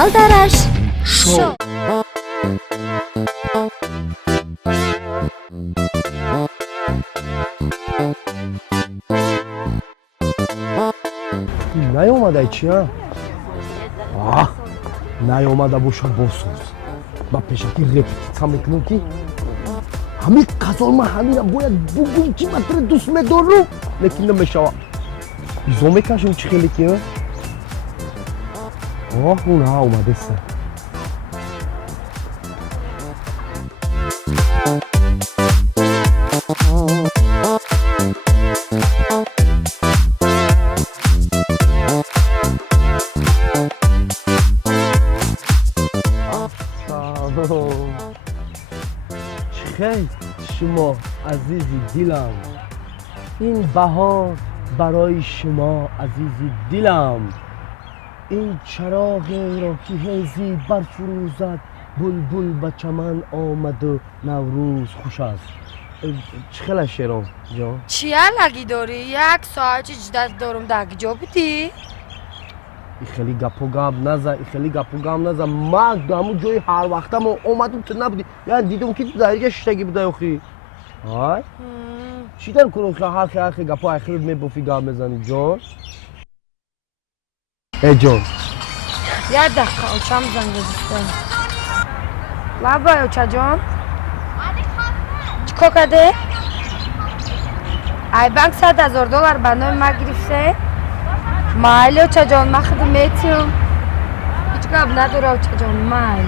Aldarash Show. نیومده چی ها؟ نیومده باشه باسوز با پیشکی رپتیتا میکنم که همین قضا ما همین باید بگم که مطور دوست میدارم لیکن نمیشوه بیزا میکشم چی خیلی که اون ها اومده سر خیلی شما عزیزی دلم این بهار برای شما عزیزی دلم این چراغ را که هزی برفروزد بلبل به چمن آمد و نوروز خوش است چخیل شیرم جان چیه لگی داری؟ یک ساعت جدت دارم داگی جا بیتی؟ خیلی گپو گم نزن خیلی گپو گم نزن من همون جای هر وقتم اومدم تو نبودی یعنی دیدم که دریگه شتگی بوده اخی های؟ چی در کنم که هر خیلی گپو اخیر میبافی گم بزنی جان؟ ای جان یه دقیقه اوچم زنگ بزنم لابای اوچه جان؟ چیکار کرده؟ ای بانک $100,000 بنای ما گرفته مایل اوچه جان ما خدمتیم هیچ گب نداره اوچه جان مایل